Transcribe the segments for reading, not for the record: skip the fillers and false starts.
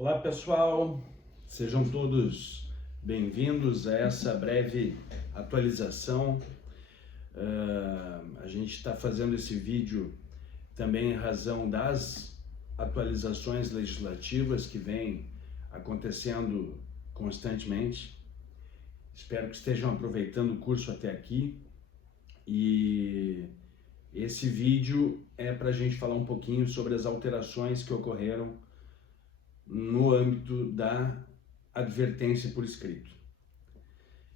Olá pessoal, sejam todos bem-vindos a essa breve atualização. A gente está fazendo esse vídeo também em razão das atualizações legislativas que vêm acontecendo constantemente. Espero que estejam aproveitando o curso até aqui e esse vídeo é para a gente falar um pouquinho sobre as alterações que ocorreram no âmbito da advertência por escrito.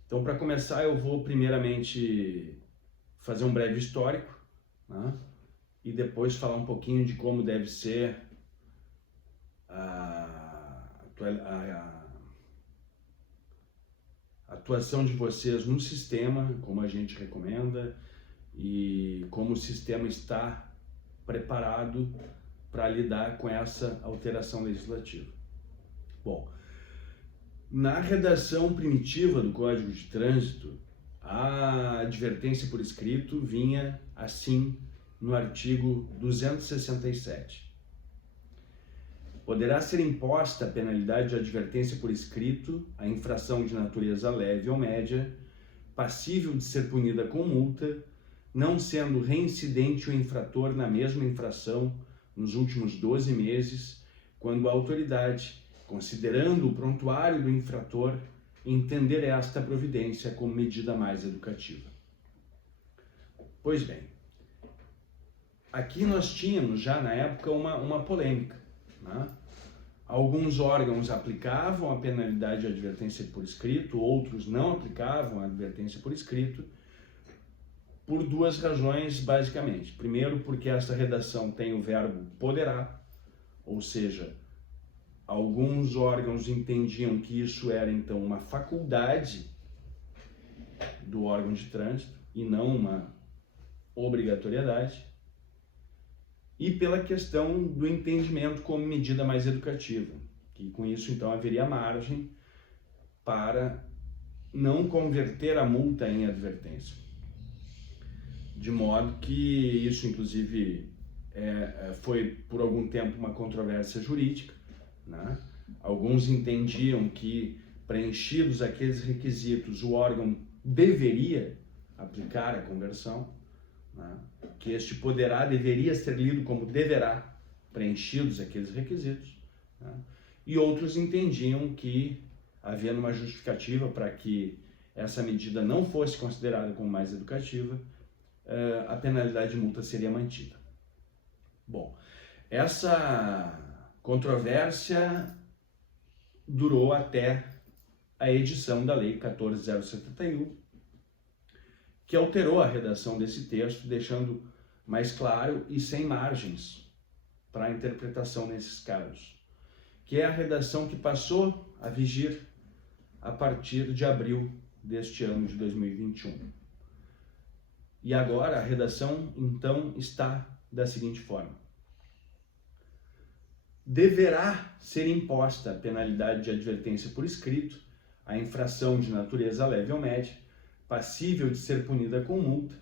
Então, para começar, eu vou primeiramente fazer um breve histórico, né? E depois falar um pouquinho de como deve ser a atuação de vocês no sistema, como a gente recomenda, e como o sistema está preparado para lidar com essa alteração legislativa. Bom, na redação primitiva do Código de Trânsito, a advertência por escrito vinha assim no artigo 267. Poderá ser imposta a penalidade de advertência por escrito a infração de natureza leve ou média, passível de ser punida com multa, não sendo reincidente o infrator na mesma infração nos últimos 12 meses, quando a autoridade, considerando o prontuário do infrator, entender esta providência como medida mais educativa. Pois bem, aqui nós tínhamos já na época uma polêmica, né? Alguns órgãos aplicavam a penalidade de advertência por escrito, outros não aplicavam a advertência por escrito, por duas razões, basicamente. Primeiro, porque essa redação tem o verbo poderá, ou seja, alguns órgãos entendiam que isso era, então, uma faculdade do órgão de trânsito e não uma obrigatoriedade. E pela questão do entendimento como medida mais educativa, que com isso, então, haveria margem para não converter a multa em advertência. De modo que isso, inclusive, foi por algum tempo uma controvérsia jurídica, né? Alguns entendiam que, preenchidos aqueles requisitos, o órgão deveria aplicar a conversão, né? Que este poderá deveria ser lido como deverá, preenchidos aqueles requisitos, né? E outros entendiam que, havendo uma justificativa para que essa medida não fosse considerada como mais educativa, a penalidade de multa seria mantida. Bom, essa controvérsia durou até a edição da Lei 14.071, que alterou a redação desse texto, deixando mais claro e sem margens para a interpretação nesses casos, que é a redação que passou a vigir a partir de abril deste ano de 2021. E agora a redação, então, está da seguinte forma: deverá ser imposta a penalidade de advertência por escrito a infração de natureza leve ou média, passível de ser punida com multa,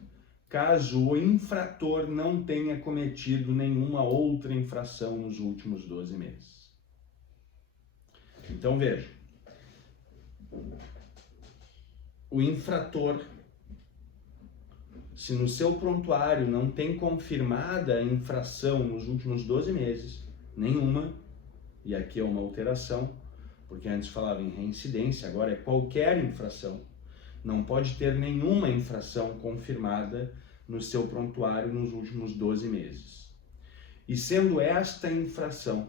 caso o infrator não tenha cometido nenhuma outra infração nos últimos 12 meses. Então veja, o infrator, se no seu prontuário não tem confirmada a infração nos últimos 12 meses, nenhuma, e aqui é uma alteração, porque antes falava em reincidência, agora é qualquer infração, não pode ter nenhuma infração confirmada no seu prontuário nos últimos 12 meses. E sendo esta infração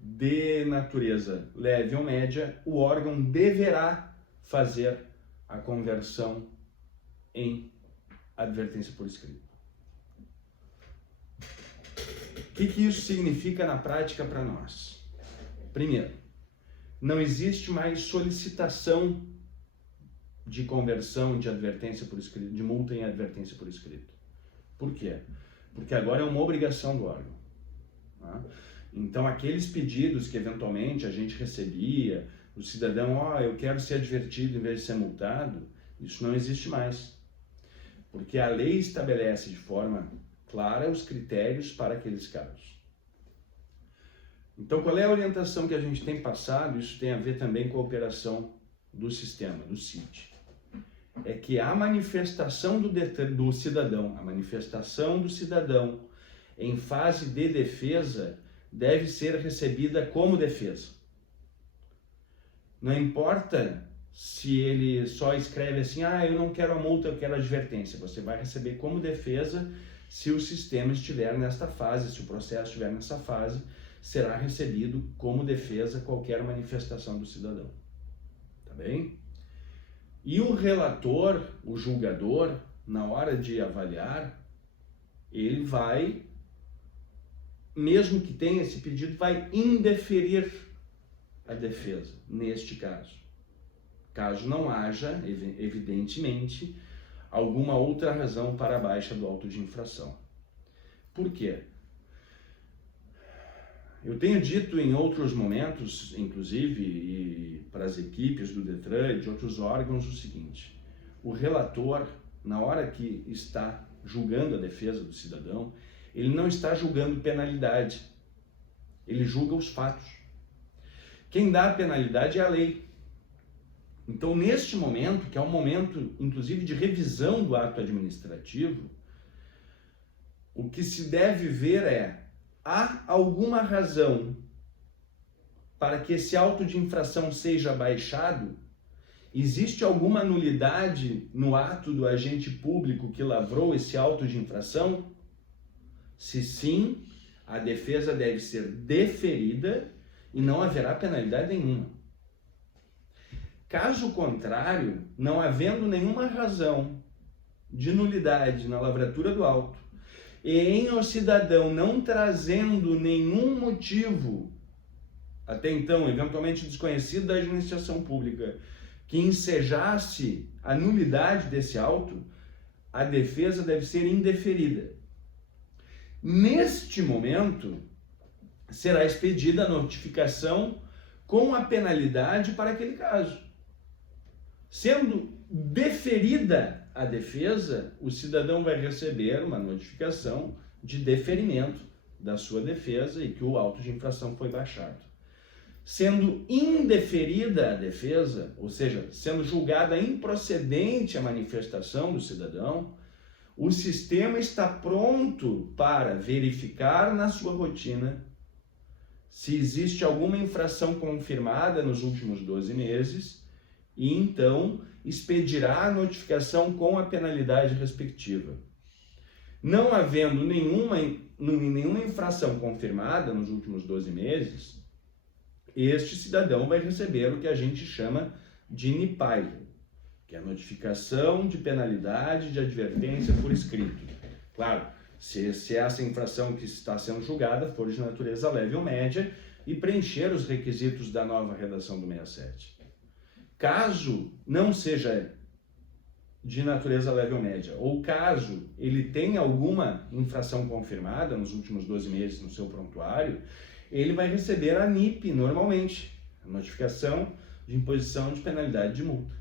de natureza leve ou média, o órgão deverá fazer a conversão em advertência por escrito. O que isso significa na prática para nós? Primeiro, não existe mais solicitação de conversão de advertência por escrito, de multa em advertência por escrito. Por quê? Porque agora é uma obrigação do órgão, né? Então, aqueles pedidos que eventualmente a gente recebia, o cidadão, eu quero ser advertido em vez de ser multado, isso não existe mais. Porque a lei estabelece de forma clara os critérios para aqueles casos. Então, qual é a orientação que a gente tem passado? Isso tem a ver também com a operação do sistema, do CID. É que a manifestação do cidadão, a manifestação do cidadão em fase de defesa deve ser recebida como defesa. Não importa se ele só escreve assim, eu não quero a multa, eu quero a advertência. Você vai receber como defesa se o sistema estiver nesta fase, se o processo estiver nessa fase, será recebido como defesa qualquer manifestação do cidadão. Tá bem? E o relator, o julgador, na hora de avaliar, ele vai, mesmo que tenha esse pedido, vai indeferir a defesa, neste caso. Caso não haja, evidentemente, alguma outra razão para a baixa do auto de infração. Por quê? Eu tenho dito em outros momentos, inclusive, e para as equipes do Detran e de outros órgãos, o seguinte: o relator, na hora que está julgando a defesa do cidadão, ele não está julgando penalidade, ele julga os fatos. Quem dá a penalidade é a lei. Então, neste momento, que é um momento, inclusive, de revisão do ato administrativo, o que se deve ver é: há alguma razão para que esse auto de infração seja baixado? Existe alguma nulidade no ato do agente público que lavrou esse auto de infração? Se sim, a defesa deve ser deferida e não haverá penalidade nenhuma. Caso contrário, não havendo nenhuma razão de nulidade na lavratura do auto, e em o cidadão não trazendo nenhum motivo, até então eventualmente desconhecido da administração pública, que ensejasse a nulidade desse auto, a defesa deve ser indeferida. Neste momento, será expedida a notificação com a penalidade para aquele caso. Sendo deferida a defesa, o cidadão vai receber uma notificação de deferimento da sua defesa e que o auto de infração foi baixado. Sendo indeferida a defesa, ou seja, sendo julgada improcedente a manifestação do cidadão, o sistema está pronto para verificar na sua rotina se existe alguma infração confirmada nos últimos 12 meses e então expedirá a notificação com a penalidade respectiva. Não havendo nenhuma infração confirmada nos últimos 12 meses, este cidadão vai receber o que a gente chama de NIPAI, que é a notificação de penalidade de advertência por escrito. Claro, se essa infração que está sendo julgada for de natureza leve ou média e preencher os requisitos da nova redação do 67. Caso não seja de natureza leve ou média, ou caso ele tenha alguma infração confirmada nos últimos 12 meses no seu prontuário, ele vai receber a NIP normalmente, a notificação de imposição de penalidade de multa.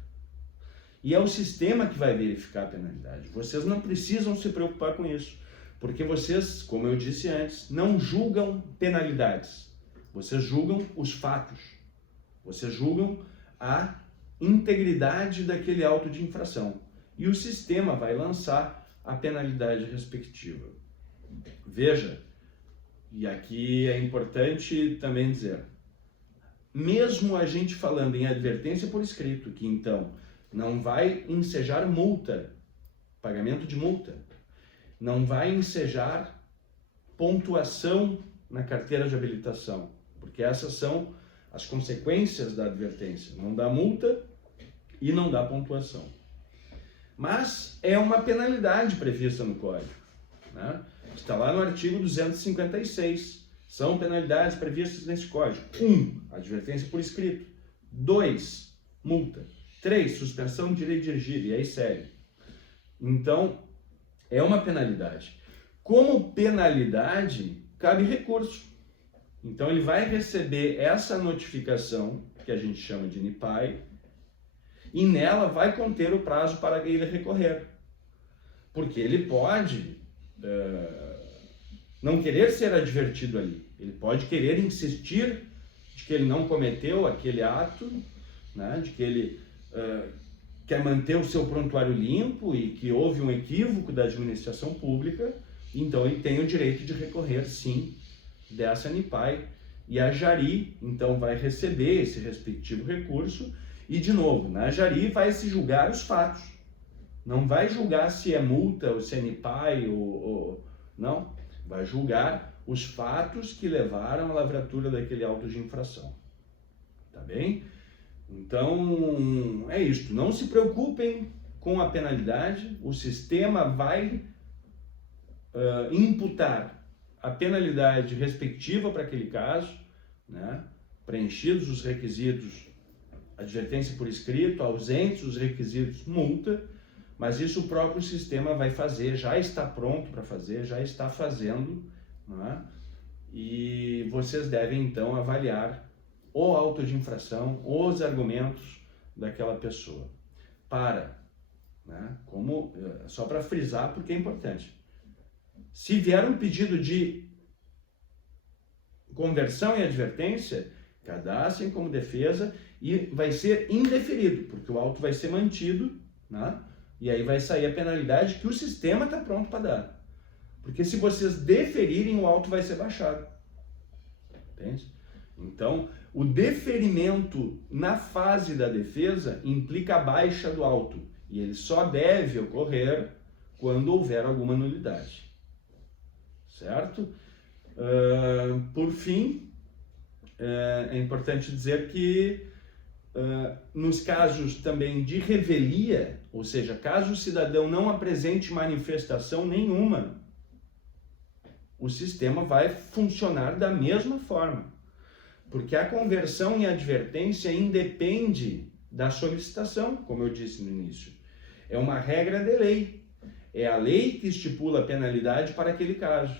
E é o sistema que vai verificar a penalidade. Vocês não precisam se preocupar com isso, porque vocês, como eu disse antes, não julgam penalidades. Vocês julgam os fatos. Vocês julgam a integridade daquele auto de infração. E o sistema vai lançar a penalidade respectiva. Veja, e aqui é importante também dizer, mesmo a gente falando em advertência por escrito, que então não vai ensejar multa, pagamento de multa, não vai ensejar pontuação na carteira de habilitação, porque essas são as consequências da advertência, não dá multa e não dá pontuação. Mas é uma penalidade prevista no Código, né? Está lá no artigo 256. São penalidades previstas nesse Código. 1. Advertência por escrito. 2. Multa. 3. Suspensão de direito de dirigir. E aí segue. Então, é uma penalidade. Como penalidade, cabe recurso. Então, ele vai receber essa notificação, que a gente chama de NIPAI, e nela vai conter o prazo para ele recorrer. Porque ele pode não querer ser advertido ali. Ele pode querer insistir de que ele não cometeu aquele ato, né, de que ele quer manter o seu prontuário limpo e que houve um equívoco da administração pública, então ele tem o direito de recorrer, sim, dessa NIPAI, e a Jari, então, vai receber esse respectivo recurso, e, de novo, na Jari vai se julgar os fatos, não vai julgar se é multa ou se é NIPAI, não, vai julgar os fatos que levaram à lavratura daquele auto de infração, tá bem? Então, é isto, não se preocupem com a penalidade, o sistema vai imputar a penalidade respectiva para aquele caso, né? Preenchidos os requisitos, advertência por escrito, ausentes os requisitos, multa, mas isso o próprio sistema vai fazer, já está pronto para fazer, já está fazendo, né? E vocês devem então avaliar o auto de infração, os argumentos daquela pessoa. Né? Só para frisar, porque é importante. Se vier um pedido de conversão e advertência, cadastrem como defesa e vai ser indeferido, porque o auto vai ser mantido, né? E aí vai sair a penalidade que o sistema está pronto para dar. Porque se vocês deferirem, o auto vai ser baixado. Entende? Então, o deferimento na fase da defesa implica a baixa do auto, e ele só deve ocorrer quando houver alguma nulidade. Certo? Por fim, é importante dizer que nos casos também de revelia, ou seja, caso o cidadão não apresente manifestação nenhuma, o sistema vai funcionar da mesma forma, porque a conversão em advertência independe da solicitação, como eu disse no início. É uma regra de lei, é a lei que estipula a penalidade para aquele caso.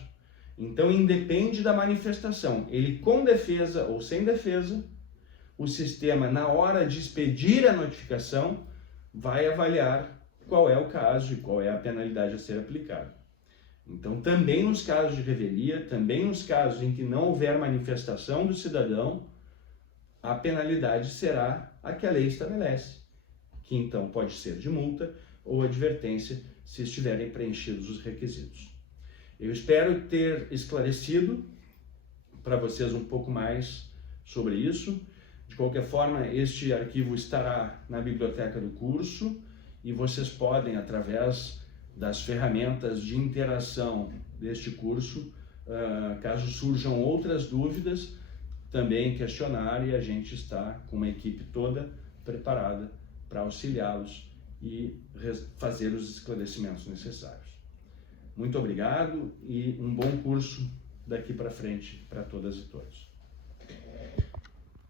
Então, independe da manifestação. Ele com defesa ou sem defesa, o sistema, na hora de expedir a notificação, vai avaliar qual é o caso e qual é a penalidade a ser aplicada. Então, também nos casos de revelia, também nos casos em que não houver manifestação do cidadão, a penalidade será a que a lei estabelece, que então pode ser de multa ou advertência, se estiverem preenchidos os requisitos. Eu espero ter esclarecido para vocês um pouco mais sobre isso. De qualquer forma, este arquivo estará na biblioteca do curso e vocês podem, através das ferramentas de interação deste curso, caso surjam outras dúvidas, também questionar, e a gente está com uma equipe toda preparada para auxiliá-los e fazer os esclarecimentos necessários. Muito obrigado e um bom curso daqui para frente para todas e todos.